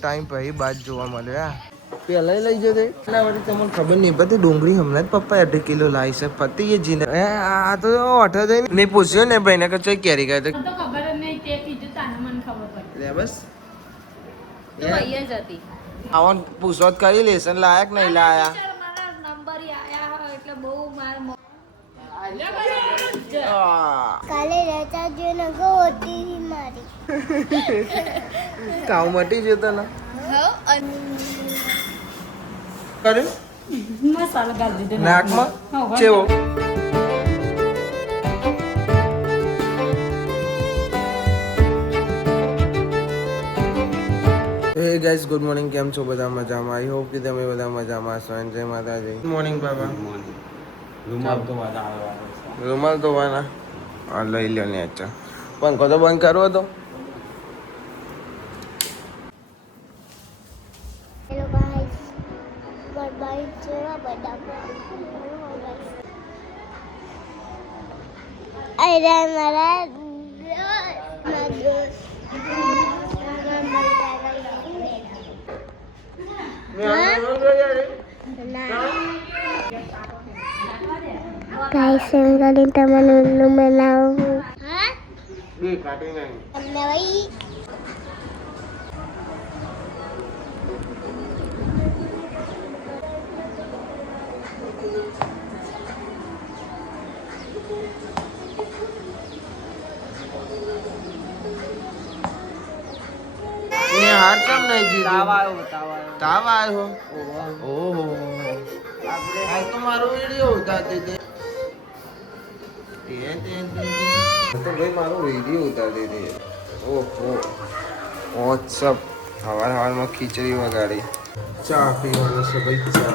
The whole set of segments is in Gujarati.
ટાઈમ પછી બાદ જોવા મળ્યો પેલા લઈ જશે એટલા વાર તમને ખબર નહીં પડતી ડુંગળી હમણાં જ પપ્પા 2 કિલો લાવી છે પતિ એ જીને આ તો ઓઠો જઈને મેં પૂછ્યું ને ભાઈને કે ચોઈ કેરી ગયા તો ખબર જ નહીં તે કીધું તાને મને ખબર પડી લે બસ તો અહીંયા જ હતી આવન પૂછો કરી લેશન લાયક નહીં લાયા મારા નંબર આયા હોય એટલે બહુ માર કાલે રજા જોઈને ગોતી મારી કાવ મટી જતો ને કર્યું મસાલો ગાળી દીધો નાકમાં ચેવો હે ગાઈસ ગુડ મોર્નિંગ કેમ છો બધા મજામાં આઈ હોપ કે તમે બધા મજામાં હશો અને જય માતાજી ગુડ મોર્નિંગ બાબા રૂમાલ તો વાના આ લઈ લ્યો ને અચ્છા પંખો તો બંધ કરવો હતો હેલો ગાઈસ બાય જેવા બધા અરે મારા ગાઈસ સંગાલી તમને ઉલ્લુ બનાવું હા બે કાટી નહીં તમને ભાઈ હાર ચમ નહીં જી તાવ આવ્યો ઓહો આ તો મારો વિડિયો ઉતારતી હતી તો ભાઈ મારો વિડિયો ઉતારતી હતી ઓહો વોટ્સઅપ હવારમાં ખીચડી વગાડી ચા પીવાનો છે ભાઈ ચા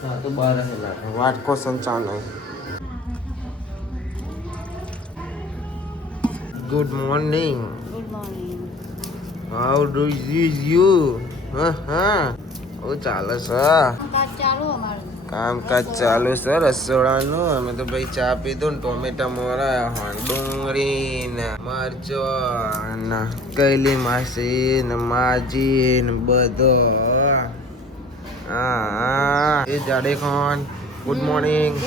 હા તો બાર રહેલા વાટકો સંચા નહીં good morning How do you? ઓ ચાલે છે કામકાજ ચાલુ છે રસોડાનું અમે તો ભાઈ ચા પીધું ને ટોમેટા મોરા ડુંગળી ને મરચો ને કૈલી માસી ને માજી ને બધો હા એ જાડે ખાન ગુડ મોર્નિંગ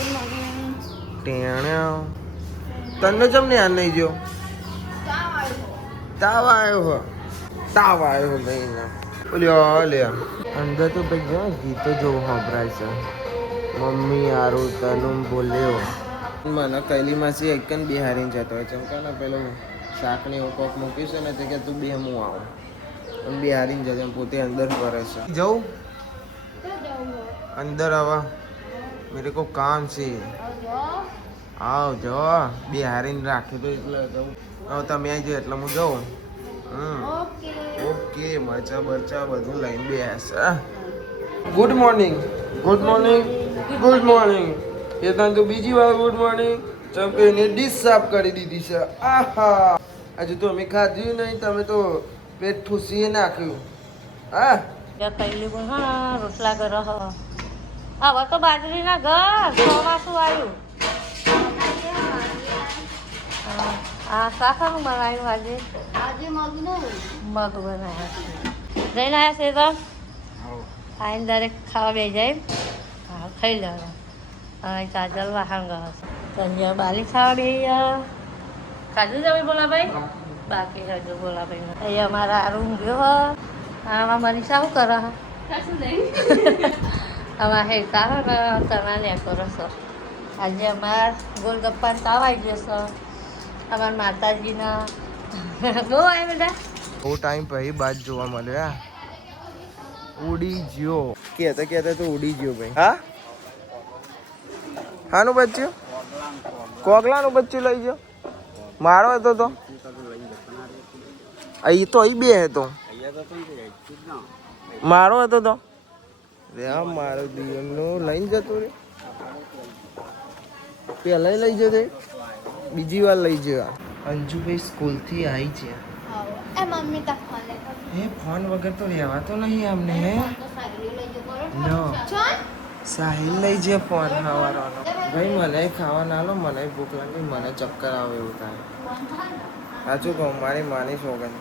ટેણ્યો તને જમ ને આ નહીં જો તાવ આવ્યો નહીં ને ઓલ્યો લે અંદર તો ભાઈ ગીતો જોવું સંભળાય છે મમ્મી આરું તનું બોલ્યો મને કૈલી માસી એકન બિહારીને જતો હોય ચમકા ને પેલું શાકની કોક મૂક્યું છે ને તે કે તું બે હું આવું પણ બિહારીને જતો પોતે અંદર કરે છે જવું અંદર આવા મેરે કો કામ છે આવજો બિહારીને રાખ્યું તો એટલે જવું હવે તમે આવી જાઓ એટલે હું જાઉં ઓકે મરચા બરચા બધું લઈને બેસે ગુડ મોર્નિંગ એ તને તો બીજી વાર ગુડ મોર્નિંગ ચમ કે એને ડીશ સાફ કરી દીધી છે આહા હજુ તો અમે ખાધ્યું નહીં તમે તો પેટ ઠૂસીએ નાખ્યું હા કઈલી પણ હા રોટલા કરો હવે તો બાજરીના ઘર ચોમાસું આવ્યું આ શાખાનું બનાવ્યું આજે મગ બનાવ્યા જઈને આવ્યા છે તો આઈને દરેક ખાવા બે જાય હા ખાઈ લેવા હવે કાજલ વાહન ગયો સંજય બાલી ખાવા બે કાજલ જવી બોલા ભાઈ બાકી હજુ બોલા ભાઈ અહીંયા અમારા રૂમ ગયો આમાં મનીષા શું કરે આમાં હે તારા તના ને કરો છો આજે અમાર ગોલગપ્પાને તાવ આવી જશે અમારા માતાજીના બહુ આવે બેટા બહુ ટાઈમ પછી બાદ જોવા મળ્યો ઉડી ગયો કહેતા તો ઉડી ગયો ભાઈ હા હાનું બચ્યું કોકલાનું બચ્ચું લઈ ગયો મારો હતો તો અહીં તો અહીં બે હતો મારો હતો તો મારો દિયમનું લઈને જતો રે પેલા લઈ જતો બીજી વાર લઈ જવા અંજુભાઈ સ્કૂલથી આવી છે એ ફોન વગર તો રહેવાતો નહીં અમને હે લો સાહિલ લઈ જે ફોન ખાવાનો ભાઈ મને ખાવા ના લો મને ભૂખ લાગી મને ચક્કર આવે એવું થાય સાચું કહું મારી માની સોગન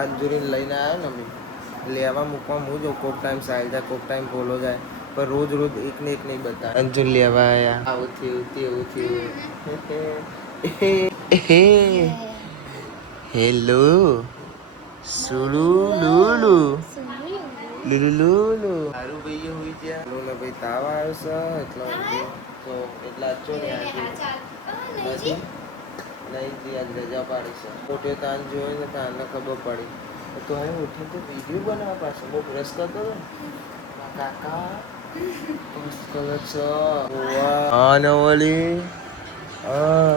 અંજુરીને લઈને આવ્યો ને અમે લેવા મૂકવા હું જો કોક ટાઈમ સાહેલ જાય કોક ટાઈમ પોલો જાય પણ રોજ રોજ એક ને એક નહીં બતાવે અંજુર લેવા આવ્યા આવું થયું તેવું થયું હેલો સુલુ લુલુ લુલુ લુલુ સારું ભાઈ હોઈ ગયા લોને ભાઈ તાવ આવ્યો છે તો એટલા અચ્છો ને આજે નથી નહીં જી આજ રજા પાડી છે મોટે તાન જોયો ને તાનને ખબર પડી તો હવે ઉઠીને તો વિડીયો બનાવવા પાછો બહુ બ્રશ કરતો હતો કાકા બ્રશ કરે છે હા નવલી હા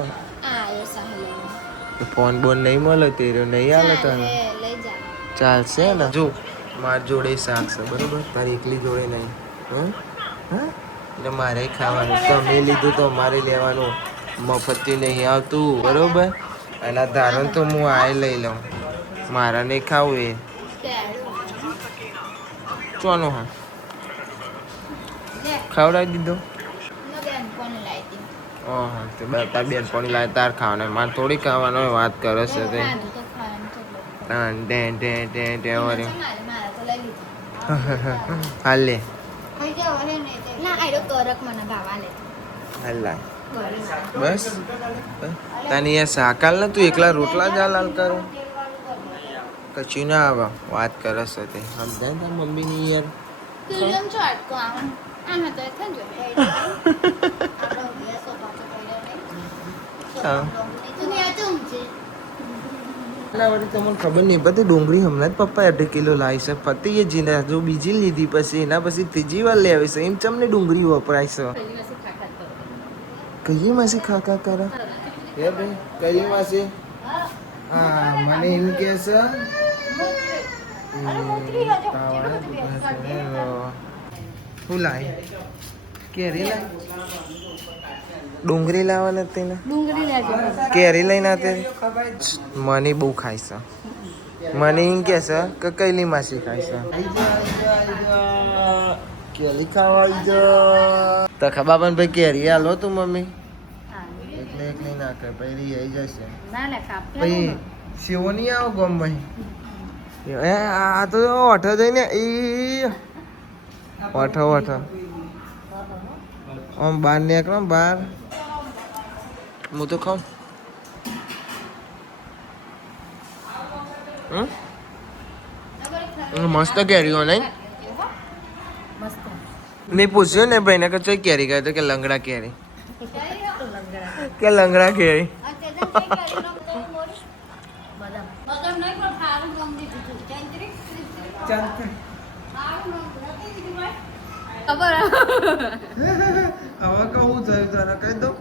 ફોન બોન નહીં મળે તેરો નહીં આવે તને ચાલશે ને જો મારી જોડે શાક છે બરોબર તારી એકલી જોડે નહીં હા એટલે મારે ખાવાનું તમે લીધું તો મારે લેવાનું મફતથી નહીં આવતું બરોબર એના ધારણ તો હું આ લઈ લઉં મારા નહીં ખાવું એ ચોનો હા ખવડાવી દીધો હા તે તાર બેનપણી લાવે તાર ખાવાનું મારે થોડી ખાવાનો વાત કરે છે તે હાલ લે હાલ બસ તને યાર શાકાલ ને તું એકલા રોટલા જ હાલ કરું કચ્છી ના આવે વાત કરે છે તે સમજાય તાર મમ્મીની યાર તમને ખબર નહીં પતી ડુંગળી હમણાં જ પપ્પા 2 કિલો લાવી છે પતિ એ જીના જો બીજી લીધી પછી એના પછી ત્રીજી વાર લેવી છે એમ ચમને ડુંગળી વપરાય છે કઈ માસી ખાકા કરે હે ભાઈ કઈ માસી હા મને એમ કે છે શું લાય કેરી લાય ડુંગળી લાવવા નથી ને કેરી લઈને આવતી મને બહુ ખાય છે મને એમ કે છે કે કઈલી માસી ખાય છે કેરી ખાવા આવી તો ખબર પણ ભાઈ કેરી હાલો તું મમ્મી એટલે એક નહીં નાખે પછી આવી જશે પછી સેવો નહીં આવો ગમ એ આ તો ઓઠો જઈને એ ઓઠો ઓઠો આમ બહાર નીકળો બહાર હું તો ખાઉં મસ્ત કેરીઓ નહીં મેં પૂછ્યું ને ભાઈને કે ચોઈ કેરી કહે તો કે લંગડા કેરી કે લંગડા કેરી હવે કહું થયું તારા કહી દો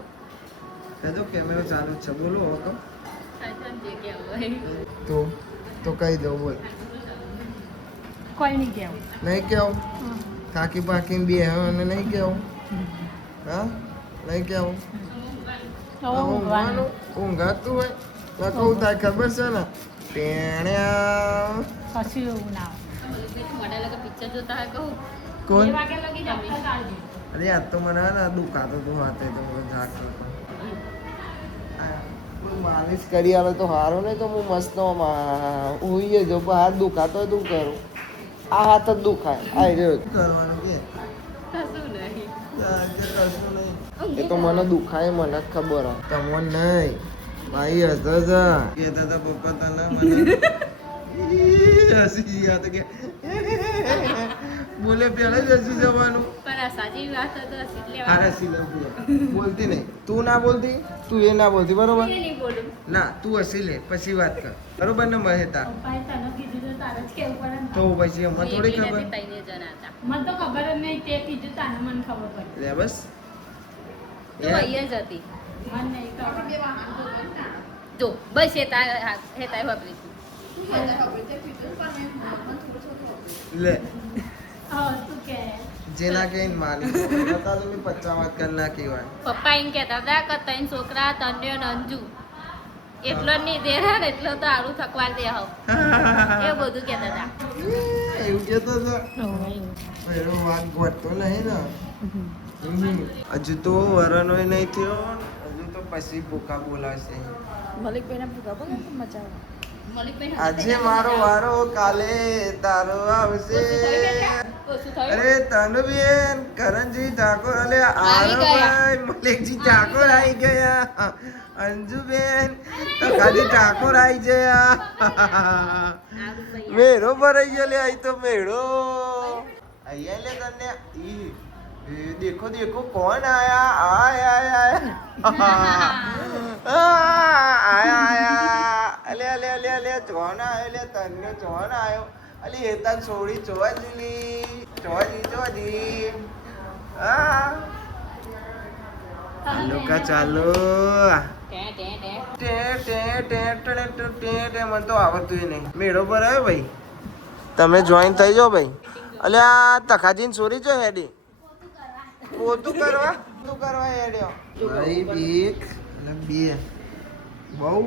કેમેરો ચાલુ છે બોલો હવે કહો તો કહી દો બોલ કોઈ નહીં કેવું નહીં કેવું થાકી પાકીને બે અને નહીં કેવું હા નહીં કેવું ઊંઘાતું હોય તો કહું તારે ખબર છે ને ટેણ્યા કશું એવું ના કોણ અરે આ તો મને ને દુખાતો તો હાથે તો મને જાગતો માલિશ કરી આવે તો સારું નહીં તો હું મસ્ત હોઈએ જો હાથ દુખાતો હોય તું કરું આ હાથ જ દુખાય આ રહ્યો કરવાનું કે કશું નહીં એ તો મને દુખાય મને જ ખબર હોય તમને નહીં ભાઈ હશે છે કહેતા હતા પપ્પા તને મને હસી ગયા તો કે બોલે પેલા જ હસી જવાનું બોલતી નહીં તું ના બોલતી તું એ ના બોલતી બરોબર ના તું હસી લે પછી વાત કર બરોબર ને મહેતા તો પછી અમને થોડી ખબર મને તો ખબર જ નહીં તે કીધું તાને મને ખબર પડી લે બસ તો અહીંયા જ હતી મને નહીં ખબર જો બસ એ તાર વાપરી લે હા તું કે જેના કે માની બતા તો મેં 50 વાત કર નાખી હોય પપ્પા એમ કહેતા હતા કે ત્રણ છોકરા તન્યો ને અંજુ એટલો જ નહીં દેરા ને એટલો તો આડું થકવા દે હવ એ બધું કહેતા હતા એવું કહેતો હતો એનો વાત ગોઠતો નહીં ને હજુ તો વરનો નહીં થયો હજુ તો પછી ભૂકા બોલાશે મલિકભાઈને ભૂકા બોલે તો મજા આવે આજે મારો વારો કાલે તારો આવશે. અરે તનુબેન, કરણજી ઠાકોર, અલે આરવભાઈ, મલેકજી ઠાકોર આવી ગયા. અંજુબેન, તકાજી ઠાકોર આવી ગયા. મેળો ભરાઈ ગયો લે. અહીં તો મેળો અહીંયા લે તને. देखो देखो कौन आया आया आया अले अले अले अले कौन आयो ले तन्ने कौन आयो अले एता छोड़ी चोजी हेलो का चालो मन तो आवत नहीं मेड़ो पर आयो भाई તમે જોઈન થઈ જાઓ ભાઈ. અલ્યા તખાજીન છોરી જો હેડી પોતું કરવા હેડ્યો ભાઈ. એક અને બે બહુ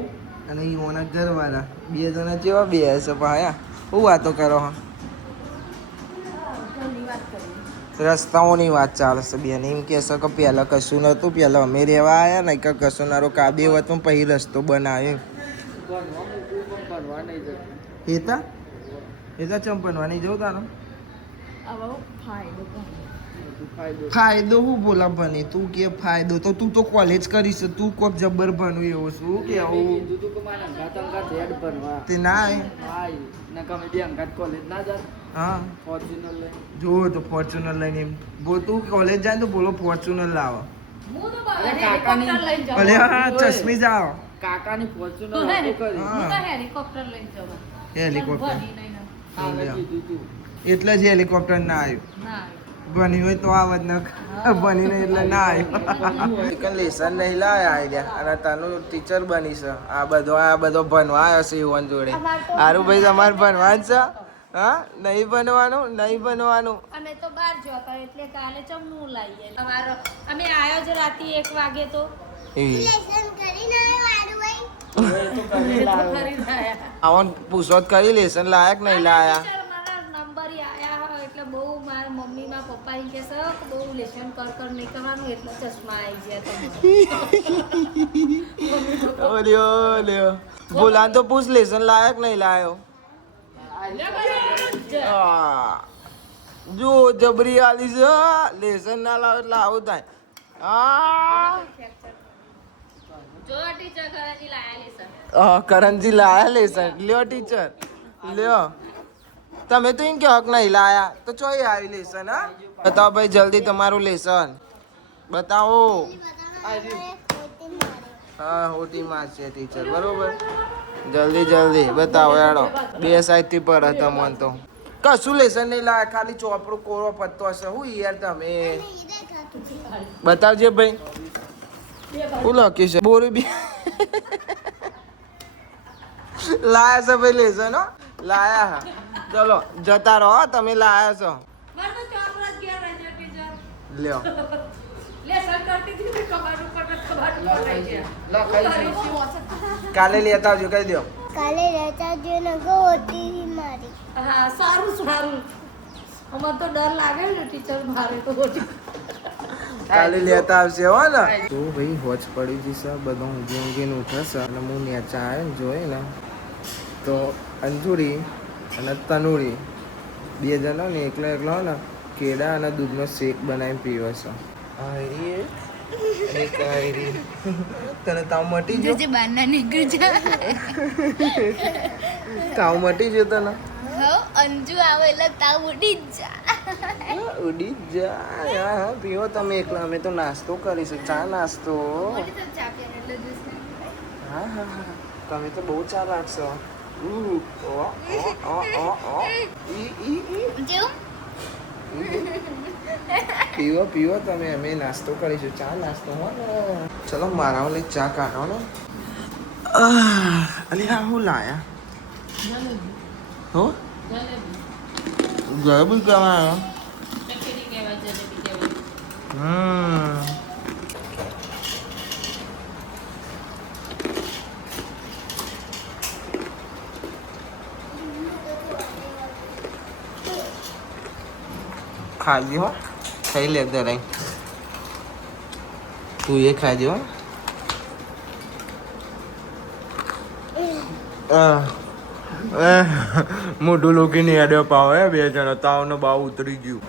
અને ઈઓના ઘરવાળા બે જણા જેવા બે હશે ભાયા. હું વાતો કરો હા? રસ્તાઓની વાત ચાલશે બેન. એમ કહેશો કે પહેલાં કશું નહોતું, પહેલાં અમે રહેવા આવ્યા ને કે કશું નારો કાબે હતું પછી રસ્તો બનાવ્યો. હેતા ચંપનવા નહીં જવું તારો ફાયદો હું બોલા બને તું કે ફાયદો તો તું તો કોલેજ કરીશ, તું કોક જબર ભણવું એવું શું કે આવું તે ના હા જો તો ફોર્ચ્યુનર લઈને એમ બો તું કોલેજ જાય તો બોલો ફોર્ચ્યુનર લાવો. અરે હા ચશ્મી જાઓ કાકાની ફોર્ચ્યુનર હેલિકોપ્ટર લઈને જવા. હેલિકોપ્ટર એટલે જ હેલિકોપ્ટર ના આવ્યું. બની હોય તો આવત ન બની નહીં એટલે ના આવ્યું. લેસન નહીં લાવ્યા આઈડિયા અને તાનું ટીચર બની છે. આ બધો ભણવા આવ્યો છે યુવાન જોડે. સારું ભાઈ તમારે ભણવાનું છે? હા નહીં બનવાનું અમે તો બહાર જતા એટલે કાલે ચમનું લાવીએ. અમારો અમે આયો જ રાતે 1 વાગે તો લેસન કરીને આવ્યો ભાઈ. આવન પૂછોત કરી લેસન લાયક નહીં લાયા. નંબર આયા એટલે બહુ મારા મમ્મી માં પપ્પા કે સર બહુ લેસન કર નહીં કરવાનું એટલે ચશ્મા આવી ગયા. ઓલ્યો બોલાન તો પૂછ લેસન લાયક નહીં લાયો. જો જબરી આલી છે લેસન ના લાવ એટલે આવું થાય. કરણજી લાયા લેસન. લ્યો ટીચર લ્યો. તમે તો એમ કે હક નહીં લાયા તો ચોઈ આવી લેસન. હા બતાવો ભાઈ જલ્દી તમારું લેસન બતાવો. હા હોટી માં છે ટીચર બરોબર. જલ્દી બતાવો યાડો. 2 સાઈડથી પર હતા મન તો કશું લેસન નહીં લાયા. ખાલી ચોપડો કોરો પત્તો હશે. હું યાર તમે બતાવજે ભાઈ. હું લખ્યું છે બોરી બી લાયા છે ભાઈ લેસન. હો લાયા હા. ચલો જતા રહો તમે લાયા છો. લ્યો કાલે લેતા આવજો કહી દો. કાલે રહેતા જો ને ગોતી મારી. હા સારું અમાર તો ડર લાગે ને ટીચર મારે તો કાલે લેતા આવશે હો ને. તો ભાઈ હોજ પડી જશે બધો ઊંઘીને ઉઠશે અને હું નેચા આવે ને જોઈએ ને તો અંજુરી અને તનુરી 2 જણા ને એકલો ને કેળા અને દૂધનો શેક બનાવીને પીવે છે. તને તાવ મટી ગયો? તાવ મટી ગયો તને? અંજુ આવે એટલે તાવ ઉડી જ જા. હા પીવો તમે એકલા. અમે તો નાસ્તો કરીશું. ચા નાસ્તો. હા તમે તો બહુ ચા રાખશો. પીવો તમે. અમે નાસ્તો કરીશું. ચા નાસ્તો હો ને. ચલો મારા લઈ ચા કાઢો ને. અલી હા હું લાયા હો જલેબી કહેવાય. ખાજી હો ખાઈ લે દરાઈ. તું એ ખાજો. મોઢું લોકોની હેડ્યો પાવ હે 2 જણા તાવનો બાવ ઉતરી ગયું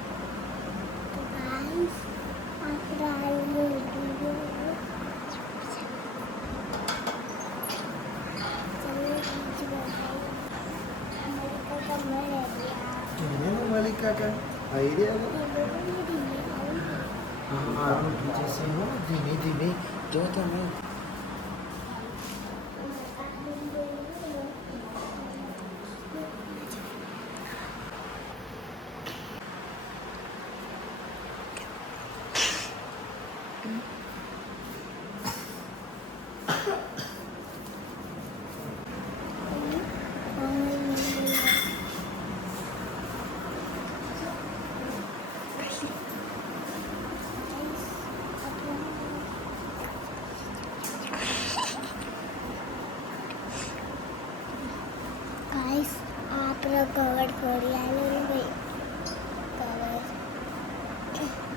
ધીમે ધીમે જો તમે આપણે કવર કરી આલે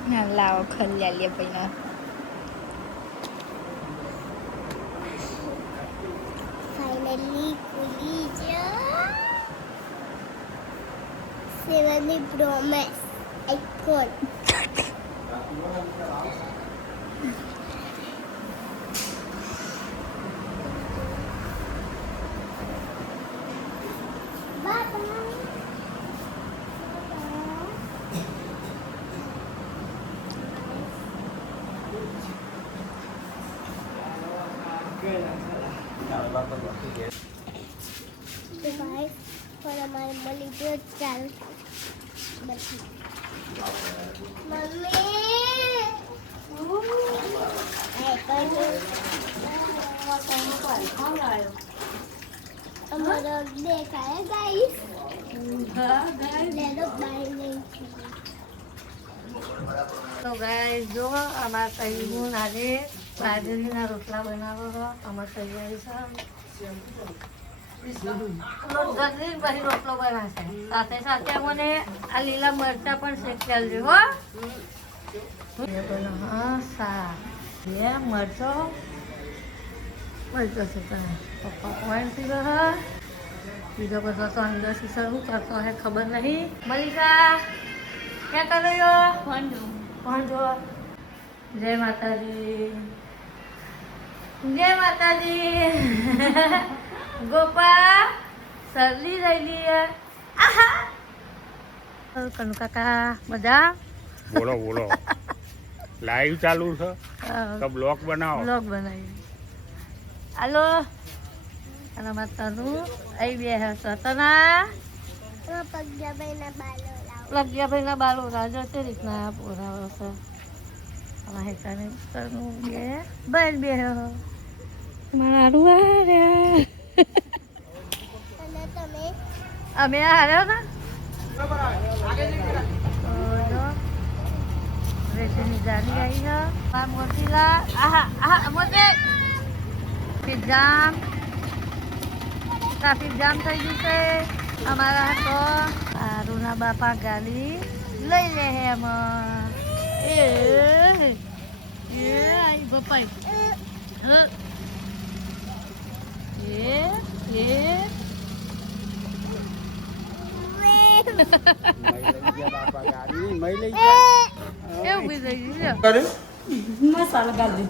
કવર લાવો ખરી આલીએ પહેલા ફાઇનલી ખુલી ગયો 7 પ્રોમિસ આઈફોન तो भाई और हमारे मम्मी तो चल हमारा देखा है गाइस ले लो बाई नहीं તો ગાઈસ જો અમારા તૈમૂન આજે બાજરીના રોટલા બનાવો છો અમારે તૈયારી છે જલ્દી પછી રોટલો બનાવશે સાથે સાથે અમને આ લીલા મરચા પણ શેકી આલજો હો હા સા બે મરચો છે પપ્પા પોઈન્ટ પીવો હ બીજો બધો તો અંદર શું કરતો હે ખબર નહીં મલિકા ક્યાં કરો પહોંચો જય માતાજી જય માતાજી ગોપા શરદી રહેલી કનુ કાકા બધા બોલો બોલો લાઈવ ચાલુ છે તો બ્લોગ બનાવો બ્લોગ બનાવી હાલો અને માતાનું અહીં બે સતના લગ્યાભાઈના બાલો રાજો તે રીતના પોરાવો છે હેતાને બે બેન બે મારા હારું અમે હાર્યો ને રેસીની જારી આવી છે મોતીલા આહા મોતે જામ ટ્રાફિક જામ થઈ ગયું છે અમારા તો આરુના બાપા ગાડી લઈ લે હે એમાં आई बपाई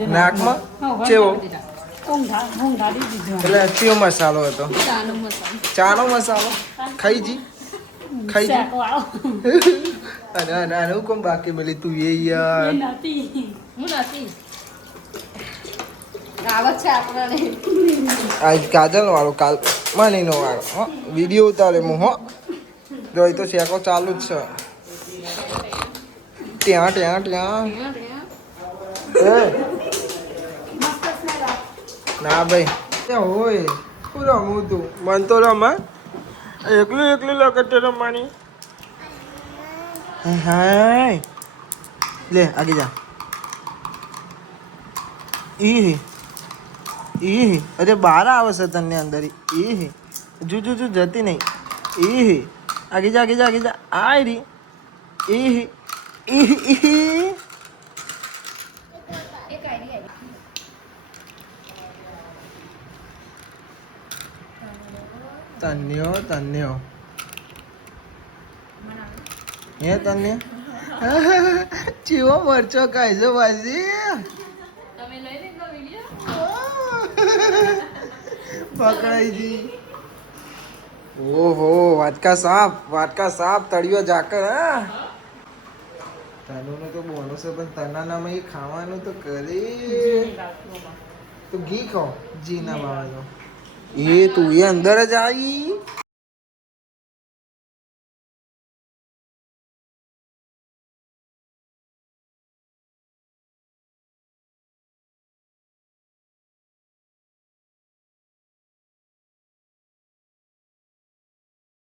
નાકમાં ચેવો એટલે ચેવો મસાલો હતો ચાનો મસાલો ખાઈ જી અને હું કોમ બાકી મળી તું એ યાર આજ કાજલ વાળો કાલ માનીનો વાળો હો વિડીયો ઉતારે હું હો જો એ તો શેકો ચાલુ જ છે ત્યાં ના ભાઈ હોય શું રમું તું મન તો રમા એકલું લગત રમવાની હાય લે આગે જા ઈ અરે બહાર આવે છે તને અંદર જુ જતી નહીં આગે જા આય રી તન્યો હે તન્ય ચીવો મરચો ખાઈજો બાજી તમે લઈ લીધો વિડિયો પકડાઈ જી ઓહો વાટકા સાફ તળિયો ઝાકર હા તનુનું તો બોનસ છે પણ તનાનામાં એ ખાવાનું તો કરી તો ઘી ખાઓ જી ના ભાવે તો એ તું એ અંદર જ આવી